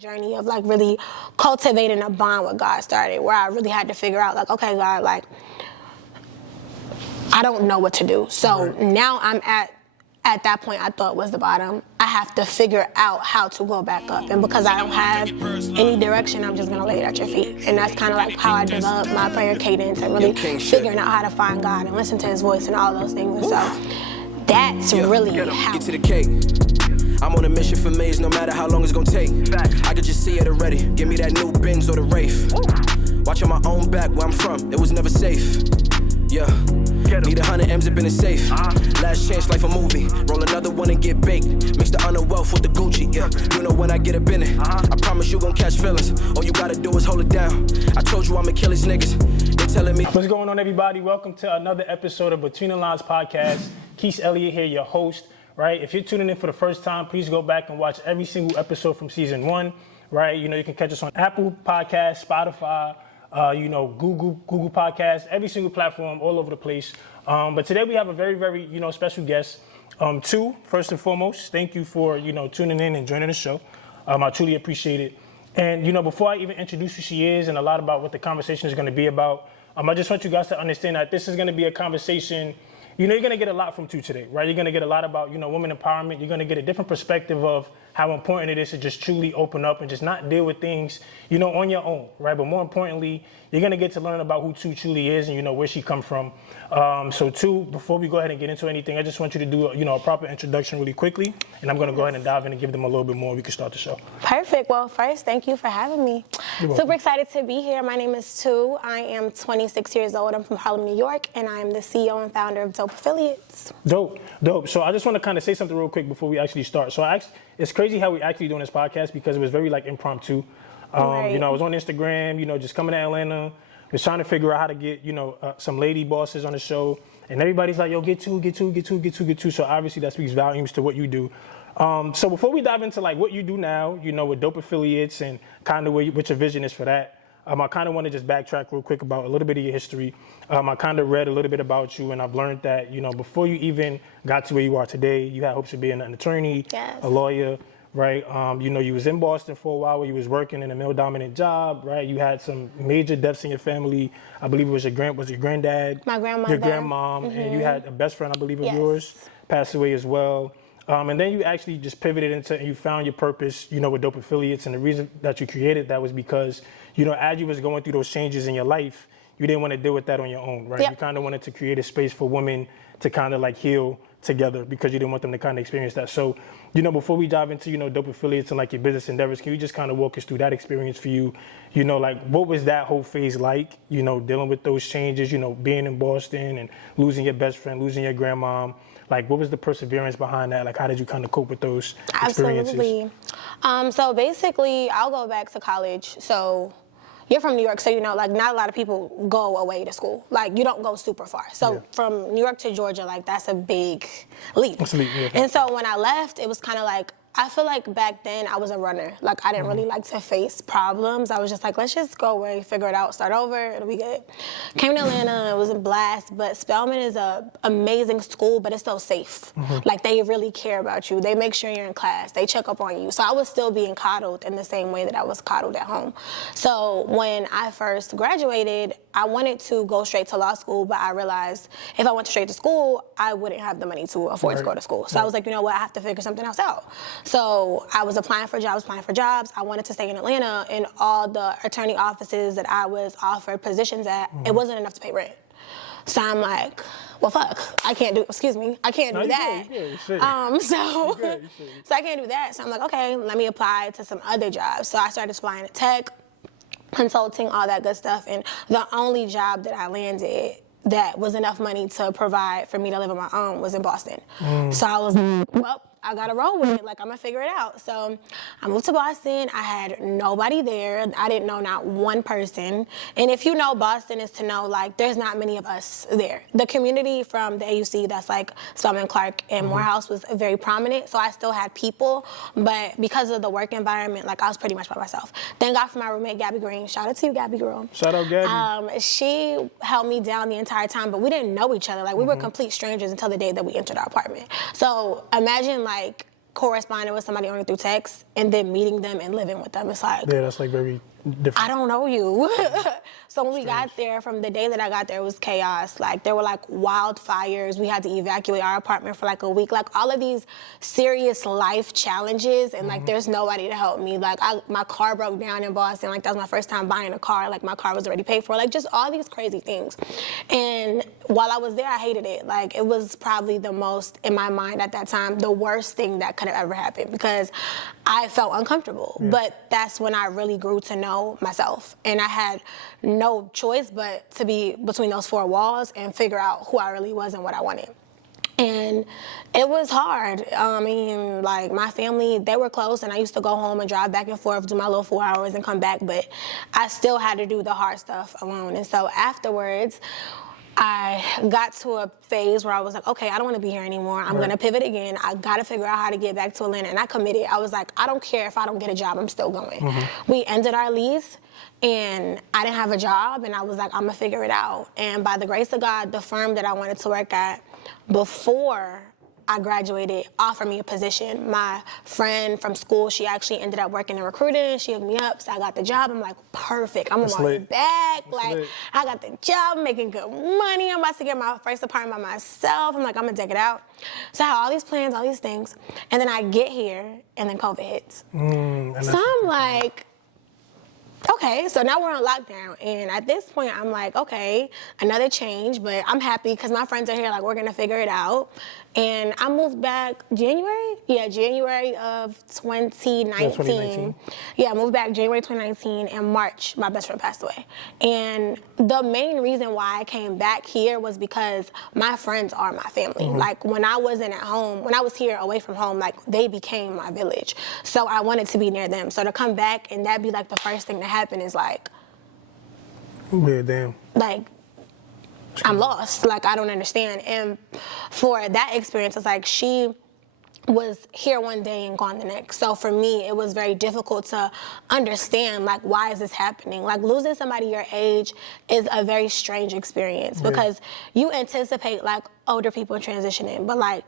journey of like really cultivating a bond with God started, where I really had to figure out like, okay, God, like I don't know what to do. So now I'm at that point I thought was the bottom. I have to figure out how to go back up. And because I don't have any direction, I'm just gonna lay it at your feet. And that's kind of like how I developed my prayer cadence and really figuring out how to find God and listen to his voice and all those things. And so that's really how. Get to the cake. I'm on a mission for maze, no matter how long it's gonna take. I could just see it already. Give me that new Benz or the Wraith. Watch on my own back where I'm from, it was never safe. Yeah, need 100 M's up in the safe. Last chance, life a movie. Roll another one and get baked. Mix the honor wealth with the Gucci. Yeah, you know when I get up in it. I promise you gon' catch feelings. All you gotta do is hold it down. I told you I'ma kill these niggas. They telling me. What's going on, everybody? Welcome to another episode of Between the Lines podcast. Keith Elliott here, your host. Right? If you're tuning in for the first time, please go back and watch every single episode from season 1. Right? You know, you can catch us on Apple Podcasts, Spotify, Google Podcasts, every single platform, all over the place. But today we have a very, very, special guest. TOU, first and foremost, thank you for, tuning in and joining the show. I truly appreciate it. And, before I even introduce who she is and a lot about what the conversation is going to be about, I just want you guys to understand that this is going to be a conversation. You're going to get a lot from TOU today, right? You're going to get a lot about, women empowerment. You're going to get a different perspective of how important it is to just truly open up and just not deal with things, on your own, right? But more importantly, you're going to get to learn about who TOU truly is and, where she come from. So TOU, before we go ahead and get into anything, I just want you to do a proper introduction really quickly. And I'm going to go ahead and dive in and give them a little bit more. We can start the show. Perfect. Well, first, thank you for having me. Super excited to be here. My name is TOU. I am 26 years old. I'm from Harlem, New York, and I am the CEO and founder of TOU Affiliates. Dope. So I just want to kind of say something real quick before we actually start. So it's crazy how we actually doing this podcast because it was very impromptu. Right. I was on Instagram, just coming to Atlanta, was trying to figure out how to get, some lady bosses on the show. And everybody's like, yo, get TOU. So obviously that speaks volumes to what you do. So before we dive into what you do now, with Dope Affiliates and kind of what your vision is for that, I kind of want to just backtrack real quick about a little bit of your history. I kind of read a little bit about you, and I've learned that, before you even got to where you are today, you had hopes of being an attorney, a lawyer, right? You was in Boston for a while where you was working in a male-dominant job, right? You had some major deaths in your family. I believe it was your granddad, my grandmother, your grandmom, and you had a best friend, I believe, of yours, passed away as well. And then you actually just pivoted into, and you found your purpose, with Dope Affiliates. And the reason that you created that was because, as you was going through those changes in your life, you didn't want to deal with that on your own, right? Yep. You kind of wanted to create a space for women to kind of heal together because you didn't want them to kind of experience that. So, before we dive into, Dope Affiliates and your business endeavors, can you just kind of walk us through that experience for you? What was that whole phase like, dealing with those changes, being in Boston and losing your best friend, losing your grandmom? What was the perseverance behind that? How did you kind of cope with those experiences? Absolutely. So basically, I'll go back to college. So you're from New York, so not a lot of people go away to school. You don't go super far. So from New York to Georgia, that's a big leap. That's a leap, yeah. And so when I left, it was kind of I feel like back then I was a runner. I didn't really like to face problems. I was just let's just go away, figure it out, start over, it'll be good. Came to Atlanta, it was a blast, but Spelman is a amazing school, but it's so safe. They really care about you. They make sure you're in class. They check up on you. So I was still being coddled in the same way that I was coddled at home. So when I first graduated, I wanted to go straight to law school, but I realized if I went straight to school, I wouldn't have the money to afford to go to school. So I was like, you know what, I have to figure something else out. So I was applying for jobs. I wanted to stay in Atlanta, and all the attorney offices that I was offered positions at, it wasn't enough to pay rent. So I'm like, well, fuck, I can't do that. So I can't do that. So I'm like, okay, let me apply to some other jobs. So I started applying to tech, consulting, all that good stuff. And the only job that I landed that was enough money to provide for me to live on my own was in Boston. So I was, well, I gotta roll with it. I'm gonna figure it out. So I moved to Boston. I had nobody there. I didn't know not one person. And if you know Boston, is to know there's not many of us there. The community from the AUC, that's Spelman, Clark, and Morehouse, was very prominent. So I still had people, but because of the work environment, I was pretty much by myself. Thank God for my roommate, Gabby Green. Shout out to you, Gabby girl. Shout out, Gabby. She held me down the entire time, but we didn't know each other. We were complete strangers until the day that we entered our apartment. So imagine corresponding with somebody only through text and then meeting them and living with them. It's like, Yeah, that's like very different. I don't know you. So when we got there, from the day that I got there, it was chaos. Like, there were like wildfires. We had to evacuate our apartment for like a week. Like, all of these serious life challenges, and like, there's nobody to help me. Like, my car broke down in Boston. Like, that was my first time buying a car. Like, my car was already paid for. Like, just all these crazy things. And while I was there, I hated it. Like, it was probably the most, in my mind at that time, the worst thing that could have ever happened, because I felt uncomfortable. Yeah. But that's when I really grew to know myself. And I had no choice but to be between those four walls and figure out who I really was and what I wanted. And it was hard. I mean, like, my family, they were close, and I used to go home and drive back and forth, do my little 4 hours and come back, but I still had to do the hard stuff alone. And so afterwards, I got to a phase where I was like, okay, I don't want to be here anymore. I'm going to pivot again. I got to figure out how to get back to Atlanta. And I committed. I was like, I don't care if I don't get a job. I'm still going. We ended our lease, and I didn't have a job. And I was like, I'm going to figure it out. And by the grace of God, the firm that I wanted to work at before I graduated offered me a position. My friend from school, she actually ended up working in recruiting. She hooked me up, so I got the job. I'm like, perfect. I'm on my way back. Like, I got the job, making good money. I'm about to get my first apartment by myself. I'm like, I'm gonna deck it out. So I had all these plans, all these things. And then I get here, and then COVID hits. So I'm like, okay, so now we're on lockdown, and at this point, I'm like, okay, another change, but I'm happy because my friends are here, like, we're gonna figure it out. And I moved back January? Yeah, January of 2019. Yeah, I moved back January 2019, and March, my best friend passed away. And the main reason why I came back here was because my friends are my family. Like, when I wasn't at home, when I was here away from home, like, they became my village. So I wanted to be near them. So to come back and that be like the first thing to happen is like, yeah, damn. Like, I'm lost. Like, I don't understand. And for that experience, it's like she was here one day and gone the next. So for me, it was very difficult to understand, like, why is this happening? Like, losing somebody your age is a very strange experience because you anticipate, like, older people transitioning. But, like,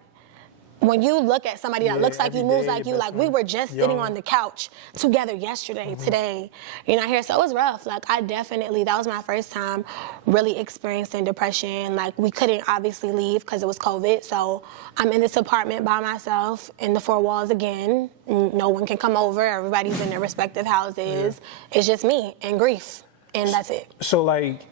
when you look at somebody that looks like you, moves like you, like, we were just sitting on the couch together yesterday, today, you're not here. So it was rough. Like, I definitely, that was my first time really experiencing depression. Like, we couldn't obviously leave because it was COVID. So I'm in this apartment by myself in the four walls again. No one can come over. Everybody's in their respective houses. It's just me and grief, and that's it. So like,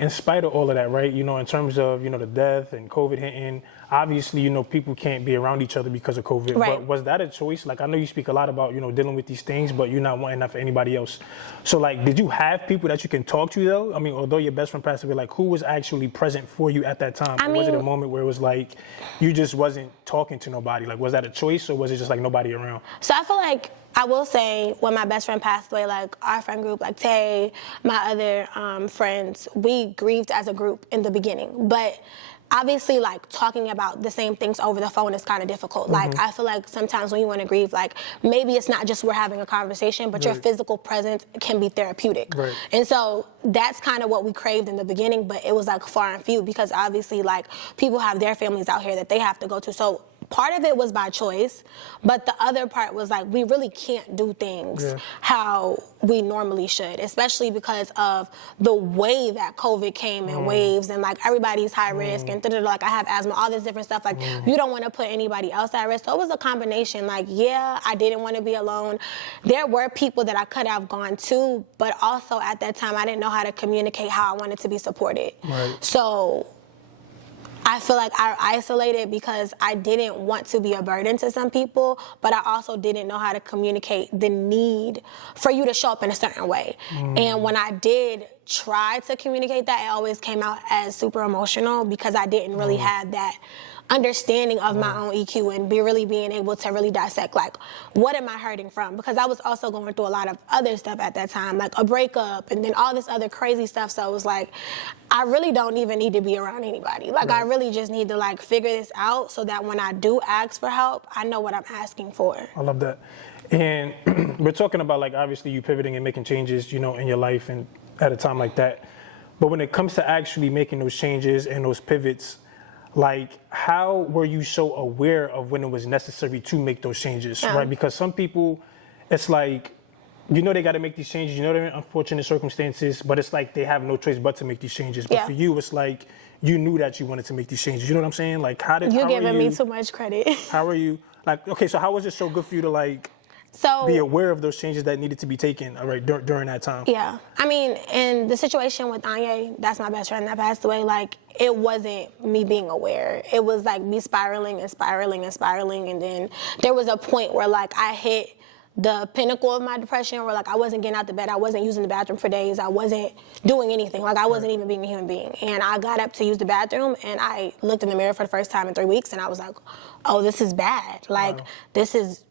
in spite of all of that, right, you know, in terms of, you know, the death and COVID hitting, obviously, you know, people can't be around each other because of COVID. Right. But was that a choice? Like, I know you speak a lot about, you know, dealing with these things, but you're not wanting that for anybody else. So, like, did you have people that you can talk to, though? I mean, although your best friend passed away, like, who was actually present for you at that time? Or was it a moment where it was like you just wasn't talking to nobody? Like, was that a choice, or was it just like nobody around? So I feel like, I will say, when my best friend passed away, like, our friend group, like Tay, my other friends, we grieved as a group in the beginning. But obviously, like, talking about the same things over the phone is kind of difficult. Like, I feel like sometimes when you want to grieve, like, maybe it's not just we're having a conversation, but your physical presence can be therapeutic. And so that's kind of what we craved in the beginning, but it was, like, far and few because obviously, like, people have their families out here that they have to go to. So part of it was by choice, but the other part was like, we really can't do things how we normally should, especially because of the way that COVID came in waves, and like, everybody's high risk, and like, I have asthma, all this different stuff. Like, you don't want to put anybody else at risk. So it was a combination. Like, yeah, I didn't want to be alone. There were people that I could have gone to, but also at that time, I didn't know how to communicate how I wanted to be supported. So I feel like I isolated because I didn't want to be a burden to some people, but I also didn't know how to communicate the need for you to show up in a certain way. And when I did try to communicate that, it always came out as super emotional because I didn't really have that understanding of my own EQ and being able to really dissect, like, what am I hurting from? Because I was also going through a lot of other stuff at that time, like a breakup and then all this other crazy stuff. So it was like, I really don't even need to be around anybody. Like, I really just need to, like, figure this out so that when I do ask for help, I know what I'm asking for. I love that. And we're talking about, like, obviously you pivoting and making changes, you know, in your life and at a time like that. But when it comes to actually making those changes and those pivots, like, how were you so aware of when it was necessary to make those changes, right? Because some people, it's like, you know they got to make these changes, you know they're in unfortunate circumstances, but it's like they have no choice but to make these changes. But for you, it's like, you knew that you wanted to make these changes. You know what I'm saying? Like, You're giving me too much credit. How are you, like, okay, so how was it so good for you to, like, be aware of those changes that needed to be taken, all right, during that time? Yeah. I mean, in the situation with Anya, that's my best friend that passed away, like, it wasn't me being aware. It was, like, me spiraling and spiraling and spiraling, and then there was a point where, like, I hit the pinnacle of my depression where, like, I wasn't getting out the bed, I wasn't using the bathroom for days, I wasn't doing anything, like, I wasn't even being a human being. And I got up to use the bathroom, and I looked in the mirror for the first time in 3 weeks, and I was like, oh, this is bad. Like, this is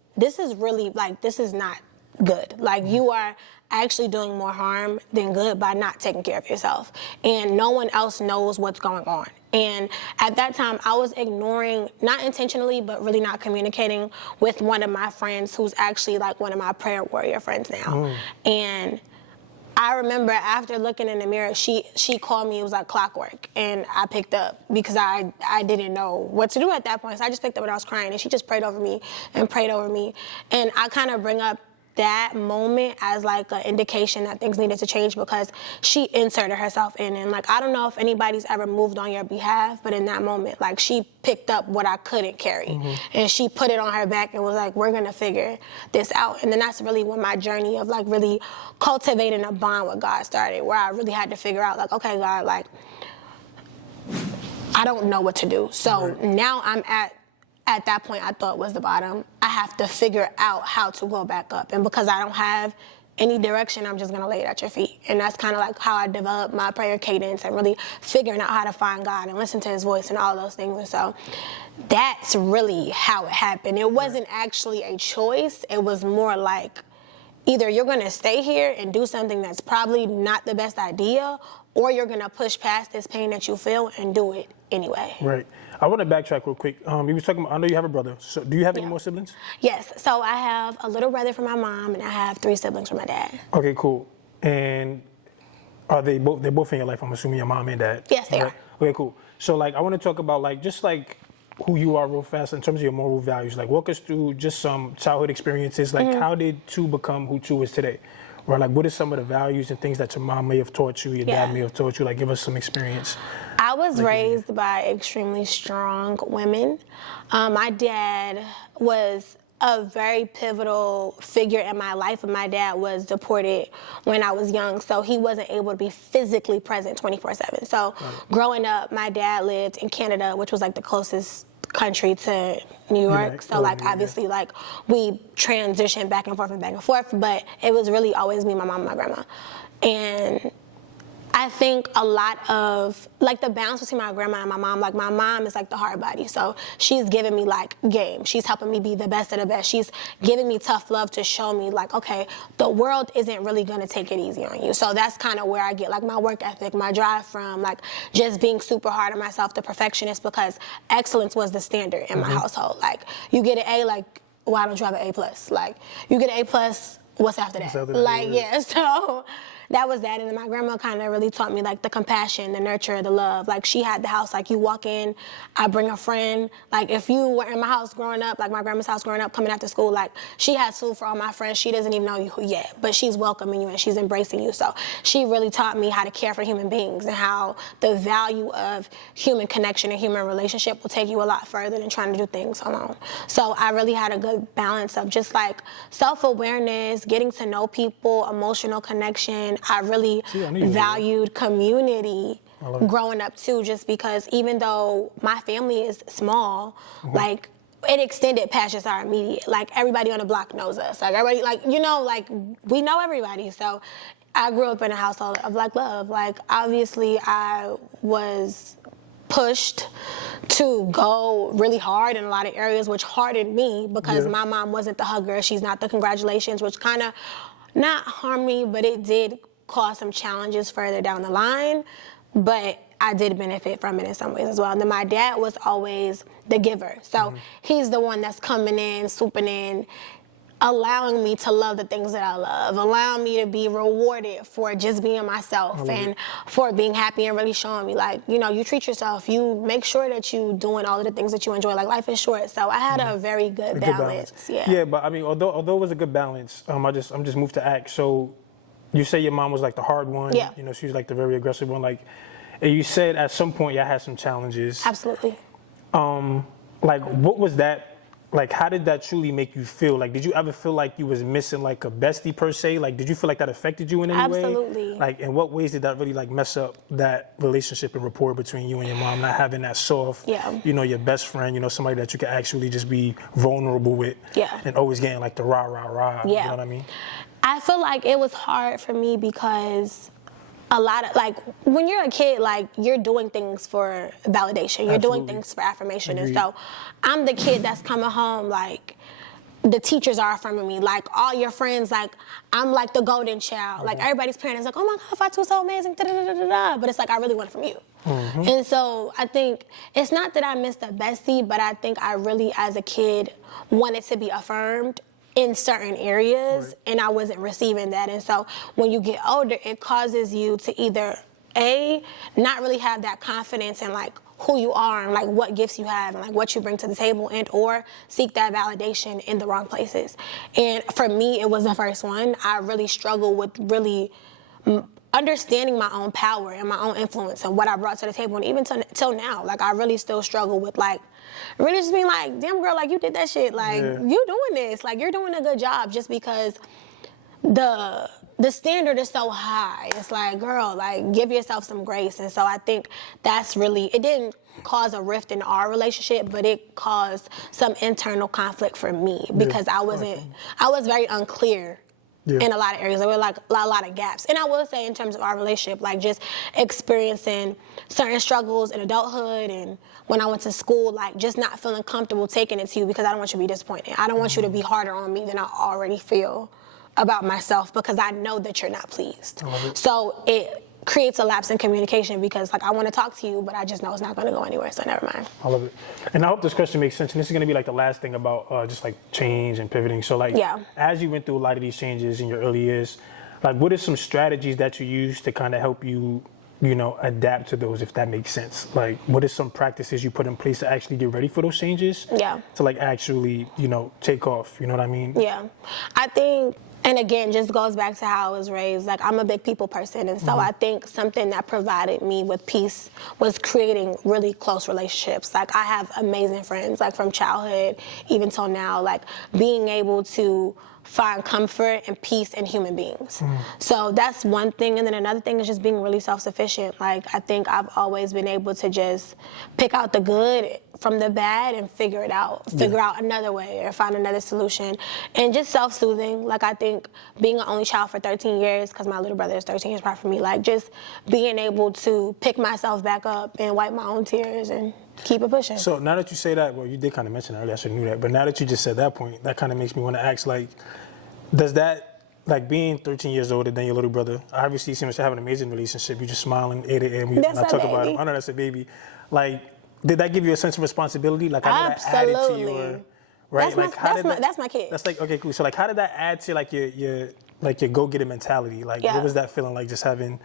really, like, this is not good. Like, you are actually doing more harm than good by not taking care of yourself. And no one else knows what's going on. And at that time, I was ignoring, not intentionally, but really not communicating with one of my friends who's actually, like, one of my prayer warrior friends now. And I remember after looking in the mirror, she called me, it was like clockwork, and I picked up because I didn't know what to do at that point. So I just picked up and I was crying, and she just prayed over me and prayed over me. And I kind of bring up that moment as like an indication that things needed to change because she inserted herself in. And like, I don't know if anybody's ever moved on your behalf, but in that moment, like, she picked up what I couldn't carry and she put it on her back and was like, we're gonna figure this out. And then that's really when my journey of like really cultivating a bond with God started, where I really had to figure out like, okay, God, like, I don't know what to do. So now I'm at that point I thought was the bottom. I have to figure out how to go back up. And because I don't have any direction, I'm just gonna lay it at your feet. And that's kind of like how I developed my prayer cadence and really figuring out how to find God and listen to his voice and all those things. And so that's really how it happened. It wasn't actually a choice. It was more like either you're gonna stay here and do something that's probably not the best idea, or you're gonna push past this pain that you feel and do it anyway. Right. I want to backtrack real quick. You was talking about, I know you have a brother. So do you have any more siblings? Yes. So I have a little brother from my mom, and I have 3 siblings from my dad. Okay, cool. And are they're both in your life? I'm assuming your mom and dad. Yes, they are. Okay, cool. So like, I want to talk about like, just like who you are real fast in terms of your moral values. Like, walk us through just some childhood experiences. Like, how did TOU become who TOU is today? Or like, what are some of the values and things that your mom may have taught you, your dad may have taught you? Like, give us some experience. I was raised by extremely strong women. My dad was a very pivotal figure in my life, and my dad was deported when I was young, so he wasn't able to be physically present 24/7. So growing up, my dad lived in Canada, which was like the closest country to New York. So like, obviously, like, we transitioned back and forth, but it was really always me, my mom, and my grandma. And I think a lot of, like, the balance between my grandma and my mom, like, my mom is like the hard body. So she's giving me like game. She's helping me be the best of the best. She's giving me tough love to show me like, okay, the world isn't really gonna take it easy on you. So that's kind of where I get like my work ethic, my drive from, like just being super hard on myself, the perfectionist, because excellence was the standard in my household. Like, you get an A, like, why don't you have an A+? Like, you get an A+, what's after that? Like, yeah, so that was that. And then my grandma kind of really taught me like the compassion, the nurture, the love. Like, she had the house, like, you walk in, I bring a friend. Like, if you were in my house growing up, like my grandma's house growing up, coming after school, like, she has food for all my friends. She doesn't even know you yet, but she's welcoming you and she's embracing you. So she really taught me how to care for human beings and how the value of human connection and human relationship will take you a lot further than trying to do things alone. So I really had a good balance of just like self-awareness, getting to know people, emotional connection. I really valued community growing up too, just because even though my family is small, like, it extended past just our immediate, like, everybody on the block knows us. Like, everybody, like, you know, like, we know everybody. So I grew up in a household of like love. Like, obviously I was pushed to go really hard in a lot of areas, which hardened me because my mom wasn't the hugger. She's not the congratulations, which kind of not harmed me, but it did cause some challenges further down the line. But I did benefit from it in some ways as well. And then my dad was always the giver. So he's the one that's coming in, swooping in, allowing me to love the things that I love, allowing me to be rewarded for just being myself and for being happy and really showing me, like, you know, you treat yourself, you make sure that you doing all of the things that you enjoy. Like, life is short, so I had a very good balance. Yeah, but I mean, although it was a good balance, I'm just moved to act. So you say your mom was like the hard one. Yeah. You know, she was like the very aggressive one. Like, and you said at some point y'all had some challenges. Absolutely. Like, what was that? Like, how did that truly make you feel? Like, did you ever feel like you was missing like a bestie per se? Like, did you feel like that affected you in any way? Absolutely. Like, in what ways did that really like mess up that relationship and rapport between you and your mom? Not having that soft, you know, your best friend, you know, somebody that you can actually just be vulnerable with. Yeah. And always getting like the rah. Yeah. You know what I mean? I feel like it was hard for me because a lot of, like, when you're a kid, like, you're doing things for validation. You're doing things for affirmation. Agreed. And so I'm the kid that's coming home, like, the teachers are affirming me. Like, all your friends, like, I'm like the golden child. Like, everybody's parent is like, oh my God, Fatu's so amazing, da-da-da-da-da. But it's like, I really want it from you. And so I think it's not that I missed a bestie, but I think I really, as a kid, wanted to be affirmed in certain areas, and I wasn't receiving that. And so when you get older, it causes you to either not really have that confidence in like who you are and like what gifts you have and like what you bring to the table, and or seek that validation in the wrong places. And for me, it was the first one. I really struggled with really understanding my own power and my own influence and what I brought to the table. And even till now, like, I really still struggle with like really just being like, damn girl, like, you did that shit, like, you doing this, like, you're doing a good job, just because the standard is so high. It's like, girl, like, give yourself some grace. And so I think that's really, it didn't cause a rift in our relationship, but it caused some internal conflict for me because I was very unclear in a lot of areas. There were like a lot of gaps. And I will say, in terms of our relationship, like, just experiencing certain struggles in adulthood and when I went to school, like, just not feeling comfortable taking it to you because I don't want you to be disappointed. I don't want you to be harder on me than I already feel about myself because I know that you're not pleased. So it creates a lapse in communication because, like, I want to talk to you, but I just know it's not going to go anywhere, so never mind. I love it. And I hope this question makes sense. And this is going to be like the last thing about just like change and pivoting. So like, as you went through a lot of these changes in your early years, like, what are some strategies that you use to kind of help you, you know, adapt to those, if that makes sense? Like, what are some practices you put in place to actually get ready for those changes? To like actually, you know, take off, you know what I mean? I think, and again, just goes back to how I was raised. Like, I'm a big people person, and so I think something that provided me with peace was creating really close relationships. Like, I have amazing friends, like, from childhood even till now, like, being able to find comfort and peace in human beings. So that's one thing. And then another thing is just being really self-sufficient. Like, I think I've always been able to just pick out the good from the bad and figure it out, figure out another way or find another solution. And just self-soothing. Like, I think being an only child for 13 years, because my little brother is 13 years apart from me, like, just being able to pick myself back up and wipe my own tears and keep it pushing. So now that you say that, well, you did kind of mention it earlier, I should have knew that, but now that you just said that point, that kind of makes me want to ask, like, does that, like, being 13 years older than your little brother, obviously you seem to have an amazing relationship, you just smiling ear to ear when I talk about him. I know that's a baby. Like, did that give you a sense of responsibility? Like, how did that add it to your, right? That's my kid. That's like, okay, cool. So like, how did that add to like your go-getter mentality? Like, what was that feeling like, just having,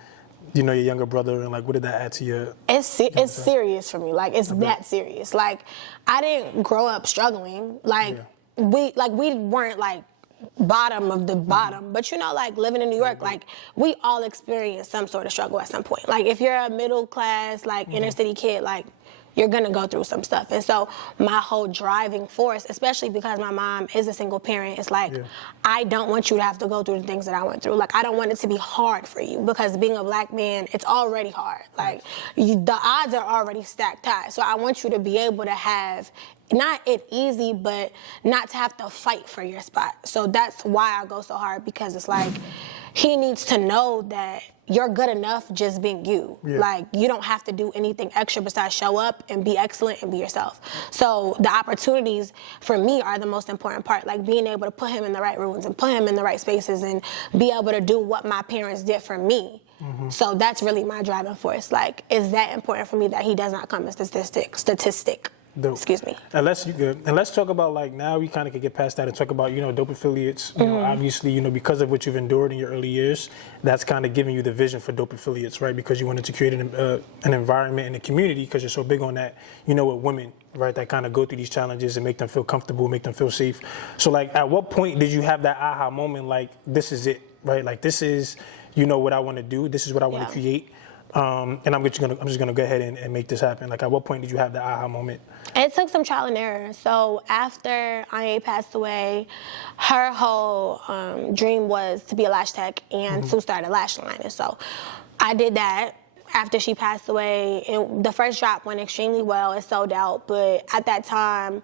you know, your younger brother, and like, what did that add to your? It's serious for me. Like, it's that serious. Like, I didn't grow up struggling. Like, we weren't like bottom of the bottom, but, you know, like, living in New York, like, we all experience some sort of struggle at some point. Like, if you're a middle class, like, inner city kid, like, you're gonna go through some stuff. And so my whole driving force, especially because my mom is a single parent, is like, I don't want you to have to go through the things that I went through. Like, I don't want it to be hard for you, because being a black man, it's already hard. Like, the odds are already stacked high. So I want you to be able to have, not it easy, but not to have to fight for your spot. So that's why I go so hard, because it's like, he needs to know that you're good enough just being you. Like, you don't have to do anything extra besides show up and be excellent and be yourself. So the opportunities for me are the most important part, like being able to put him in the right rooms and put him in the right spaces and be able to do what my parents did for me. So that's really my driving force. Like, it's that important for me that he does not come a statistic. Dope. Excuse me. And let's talk about, like, now we kind of could get past that and talk about, dope affiliates. You know, obviously, because of what you've endured in your early years, that's kind of giving you the vision for dope affiliates, right? Because you wanted to create an environment in the community, because you're so big on that, with women, right? That kind of go through these challenges and make them feel comfortable, make them feel safe. So, like, at what point did you have that aha moment, like, this is it, right? Like, this is, what I want to do. This is what I want to create. And I'm just gonna go ahead and make this happen. Like, at what point did you have the aha moment? It took some trial and error. So after Anya passed away, her whole dream was to be a lash tech and to start a lash line. And so I did that. After she passed away, the first drop went extremely well. It sold out. But at that time,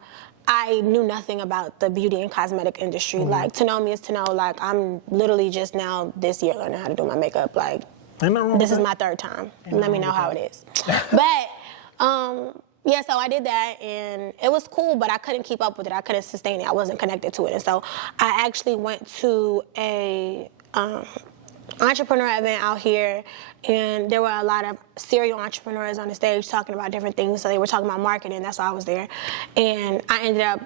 I knew nothing about the beauty and cosmetic industry. Like, to know me is to know, like, I'm literally just now this year learning how to do my makeup. Like, this is my third time. Let me know how it is. But, yeah, so I did that, and it was cool, but I couldn't keep up with it. I couldn't sustain it. I wasn't connected to it. And so I actually went to a entrepreneur event out here, and there were a lot of serial entrepreneurs on the stage talking about different things. So they were talking about marketing. That's why I was there. And I ended up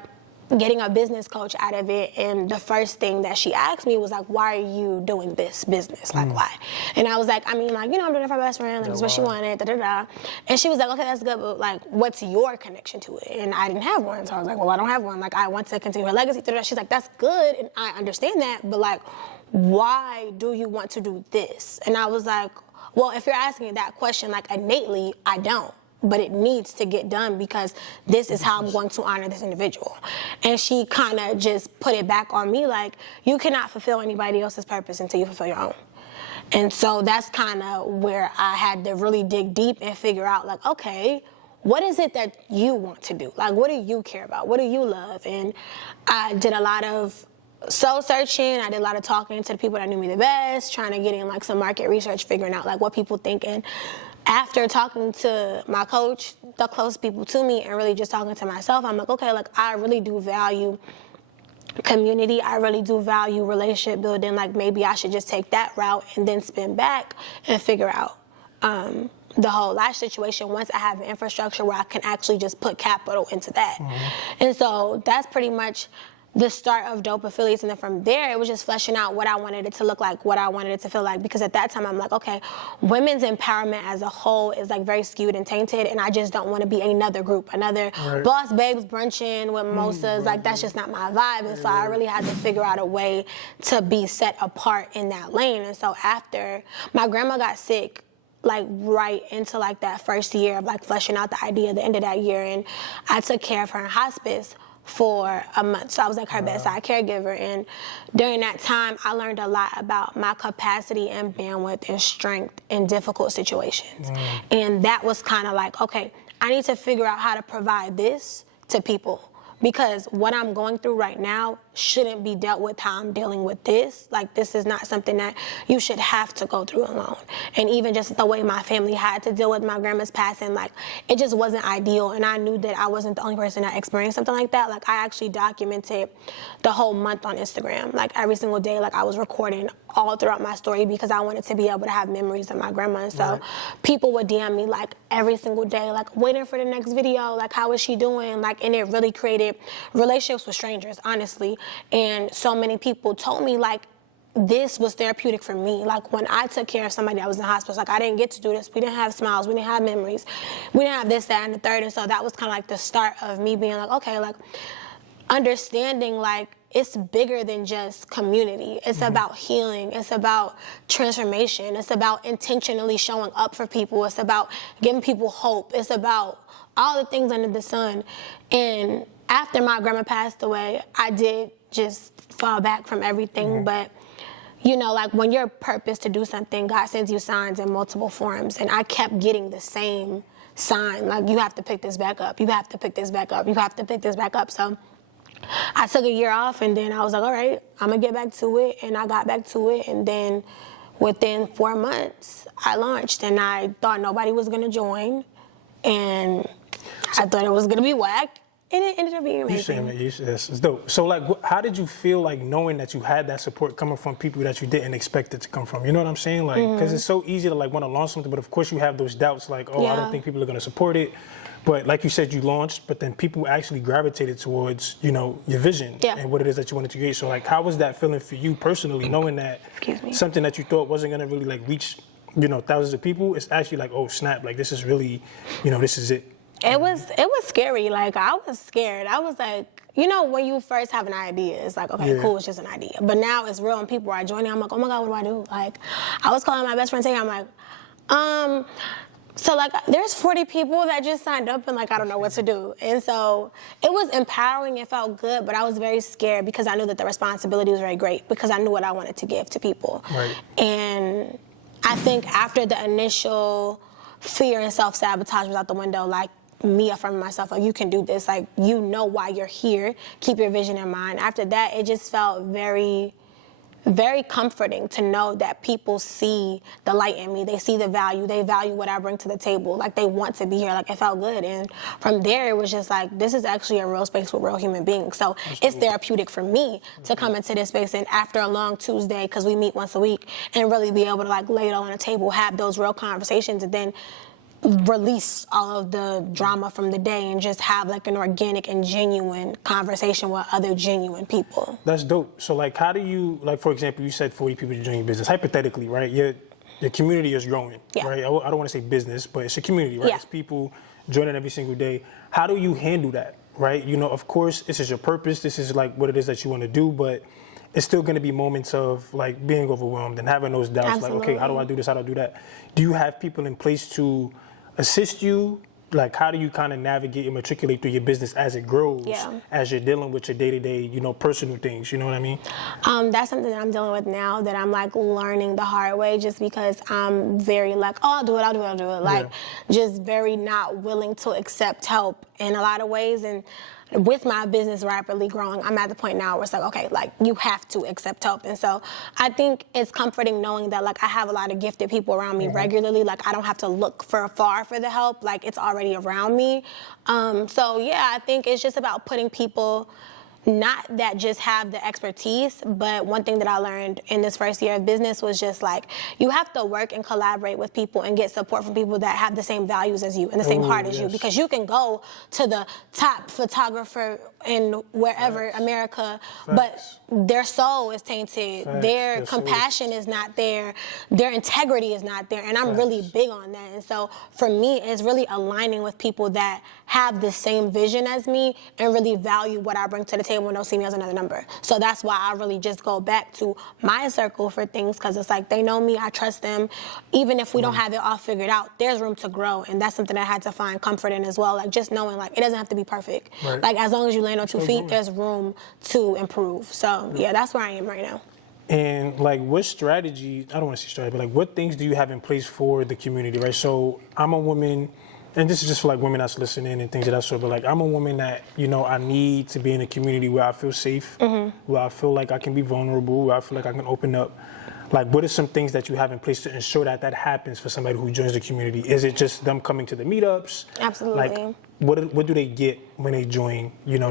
getting a business coach out of it, and the first thing that she asked me was like, why are you doing this business? Like, why? And I was like, I'm doing it for my best friend, like, that's what she wanted, da-da-da. And she was like, okay, that's good, but like, what's your connection to it? And I didn't have one, so I was like, well, I don't have one. Like, I want to continue her legacy, da-da-da. She's like, that's good, and I understand that, but like, why do you want to do this? And I was like, well, if you're asking that question, like, innately, I don't. But it needs to get done because this is how I'm going to honor this individual. And she kind of just put it back on me, like, you cannot fulfill anybody else's purpose until you fulfill your own. And so that's kind of where I had to really dig deep and figure out, like, okay, what is it that you want to do? Like, what do you care about? What do you love? And I did a lot of soul searching. I did a lot of talking to the people that knew me the best, trying to get in like some market research, figuring out like what people think. And after talking to my coach, the close people to me, and really just talking to myself, I'm like, okay, like, I really do value community. I really do value relationship building. Like, maybe I should just take that route and then spin back and figure out the whole lash situation once I have an infrastructure where I can actually just put capital into that. And so that's pretty much the start of Dope Affiliates, and then from there, it was just fleshing out what I wanted it to look like, what I wanted it to feel like, because at that time, I'm like, okay, women's empowerment as a whole is like very skewed and tainted, and I just don't want to be another group, another boss babes brunching with mimosas, like, that's just not my vibe, and so I really had to figure out a way to be set apart in that lane. And so after my grandma got sick, like right into like that first year of like fleshing out the idea, the end of that year, and I took care of her in hospice for a month. So I was like her bedside caregiver. And during that time, I learned a lot about my capacity and bandwidth and strength in difficult situations. And that was kind of like, okay, I need to figure out how to provide this to people, because what I'm going through right now shouldn't be dealt with how I'm dealing with this. Like, this is not something that you should have to go through alone. And even just the way my family had to deal with my grandma's passing, like, it just wasn't ideal. And I knew that I wasn't the only person that experienced something like that. Like, I actually documented the whole month on Instagram. Like, every single day, like, I was recording all throughout my story because I wanted to be able to have memories of my grandma. And so people would DM me, like, every single day, like, waiting for the next video, like, how is she doing? Like, and it really created relationships with strangers, honestly. And so many people told me, like, this was therapeutic for me. Like, when I took care of somebody that was in the hospital, like, I didn't get to do this. We didn't have smiles. We didn't have memories. We didn't have this, that, and the third. And so that was kind of like the start of me being like, okay, like, understanding, like, it's bigger than just community. It's about healing. It's about transformation. It's about intentionally showing up for people. It's about giving people hope. It's about all the things under the sun. And after my grandma passed away, I did just fall back from everything. But, you know, like, when your purpose to do something, God sends you signs in multiple forms. And I kept getting the same sign, like, you have to pick this back up. You have to pick this back up. You have to pick this back up. So I took a year off, and then I was like, all right, I'm going to get back to it. And I got back to it. And then within 4 months, I launched. And I thought nobody was going to join. And I thought it was going to be whack. it ended up being You amazing. saying that? Yes, it's dope. So, like, how did you feel like knowing that you had that support coming from people that you didn't expect it to come from? You know what I'm saying? Like, because it's so easy to like want to launch something, but of course you have those doubts, like, oh, I don't think people are gonna support it. But like you said, you launched, but then people actually gravitated towards, you know, your vision and what it is that you wanted to create. So, like, how was that feeling for you personally, knowing that something that you thought wasn't gonna really like reach, you know, thousands of people, it's actually like, oh snap, like this is really, you know, this is it. It was scary. Like, I was scared. I was like, you know, when you first have an idea, it's like, okay, cool, it's just an idea. But now it's real and people are joining. I'm like, oh my God, what do I do? Like, I was calling my best friend today. I'm like, so like, there's 40 people that just signed up and like, I don't know what to do. And so it was empowering. It felt good, but I was very scared because I knew that the responsibility was very great because I knew what I wanted to give to people. Right. And I think after the initial fear and self-sabotage was out the window, like, me affirming myself, like, you can do this, like, you know why you're here, keep your vision in mind. After that, it just felt very, very comforting to know that people see the light in me, they see the value, they value what I bring to the table, like, they want to be here, like, it felt good. And from there, it was just like, this is actually a real space with real human beings. So it's therapeutic for me to come into this space and after a long Tuesday, because we meet once a week, and really be able to like lay it all on the table, have those real conversations, and then release all of the drama from the day and just have like an organic and genuine conversation with other genuine people. That's dope. So like, how do you, like, for example, you said 40 people to join your business. Hypothetically, right? Your community is growing, right? I don't want to say business, but it's a community, right? It's people joining every single day. How do you handle that, right? You know, of course, this is your purpose. This is like what it is that you want to do, but it's still going to be moments of like being overwhelmed and having those doubts. Like, okay, how do I do this? How do I do that? Do you have people in place to assist you? Like, how do you kind of navigate and matriculate through your business as it grows, as you're dealing with your day-to-day, you know, personal things, you know what I mean? That's something that I'm dealing with now that I'm like learning the hard way just because I'm very like, oh, I'll do it. Like, just very not willing to accept help in a lot of ways. And with my business rapidly growing, I'm at the point now where it's like, okay, like, you have to accept help. And so I think it's comforting knowing that like I have a lot of gifted people around me regularly. Like, I don't have to look far for the help. Like, it's already around me. So yeah, I think it's just about putting people, not that just have the expertise, but one thing that I learned in this first year of business was just like, you have to work and collaborate with people and get support from people that have the same values as you and the same heart as you, because you can go to the top photographer in wherever, America, but their soul is tainted, their compassion is not there, their integrity is not there, and I'm really big on that. And so for me, it's really aligning with people that have the same vision as me and really value what I bring to the table and don't see me as another number. So that's why I really just go back to my circle for things, because it's like, they know me, I trust them. Even if we don't have it all figured out, there's room to grow, and that's something I had to find comfort in as well. Like, just knowing like it doesn't have to be perfect. Like, as long as you land on 2 feet, there's room to improve. So yeah, that's where I am right now. And like, what strategy, I don't want to say strategy, but like, what things do you have in place for the community, right? So I'm a woman, and this is just for like women that's listening and things of that sort, but like, I'm a woman that, you know, I need to be in a community where I feel safe, where I feel like I can be vulnerable, where I feel like I can open up. Like, what are some things that you have in place to ensure that that happens for somebody who joins the community? Is it just them coming to the meetups? Absolutely. Like, what do they get when they join, you know,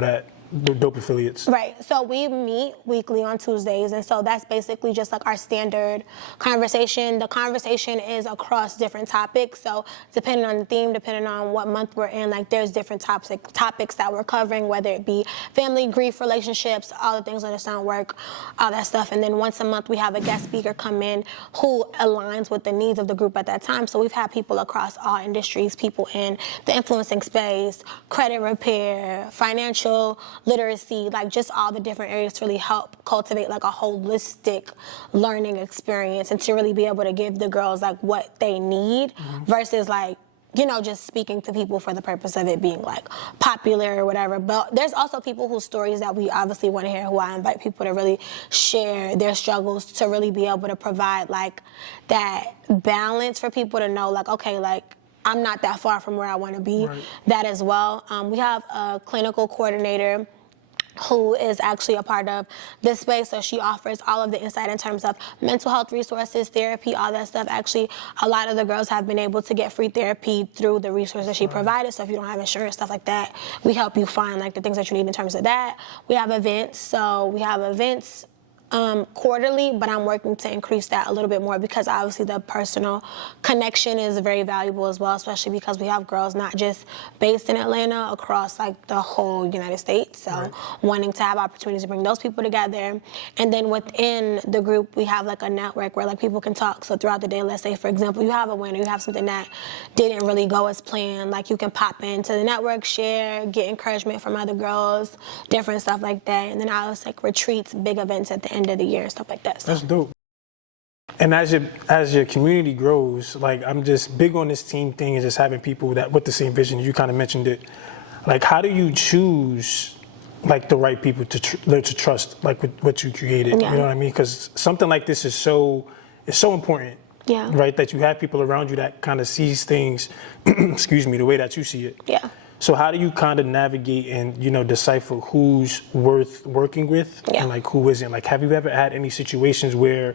the dope affiliates? Right, so we meet weekly on Tuesdays, and so that's basically just like our standard conversation. The conversation is across different topics, so depending on the theme, depending on what month we're in, like, there's different topics that we're covering, whether it be family, grief, relationships, all the things that sound work, all that stuff. And then once a month we have a guest speaker come in who aligns with the needs of the group at that time. So we've had people across all industries, people in the influencing space, credit repair, financial literacy, like just all the different areas to really help cultivate like a holistic learning experience and to really be able to give the girls like what they need versus like, you know, just speaking to people for the purpose of it being like popular or whatever. But there's also people whose stories that we obviously want to hear, who I invite people to really share their struggles, to really be able to provide like that balance for people to know like, okay, like, I'm not that far from where I want to be. That as well. We have a clinical coordinator who is actually a part of this space. So she offers all of the insight in terms of mental health resources, therapy, all that stuff. Actually, a lot of the girls have been able to get free therapy through the resources she provided. So if you don't have insurance, stuff like that, we help you find like the things that you need in terms of that. We have events. So we have events quarterly, but I'm working to increase that a little bit more because obviously the personal connection is very valuable as well, especially because we have girls not just based in Atlanta, across like the whole United States. So wanting to have opportunities to bring those people together. And then within the group, we have like a network where like people can talk. So throughout the day, let's say, for example, you have a winner, you have something that didn't really go as planned, like you can pop into the network, share, get encouragement from other girls, different stuff like that. And then I was like retreats, big events at the end of the year and stuff like that. So. That's dope. And as your community grows, like I'm just big on this team thing and just having people that with the same vision. You kind of mentioned it. Like, how do you choose like the right people to trust, like with what you created? Yeah. You know what I mean? Because something like this is so important. Yeah. Right. That you have people around you that kind of sees things, excuse me, the way that you see it. Yeah. So how do you kind of navigate and, you know, decipher who's worth working with and like who isn't? Like, have you ever had any situations where